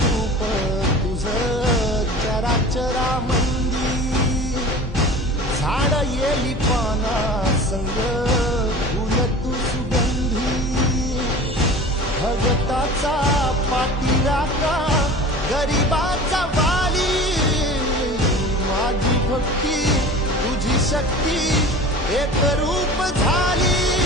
रूप तुझं चराचरामंदी झाड येली पाना संग फुल तू सुगंधी भगताचा पाठीराखा गरिबाचा वाली माझी भक्ती तुझी शक्ती एक रूप झाली।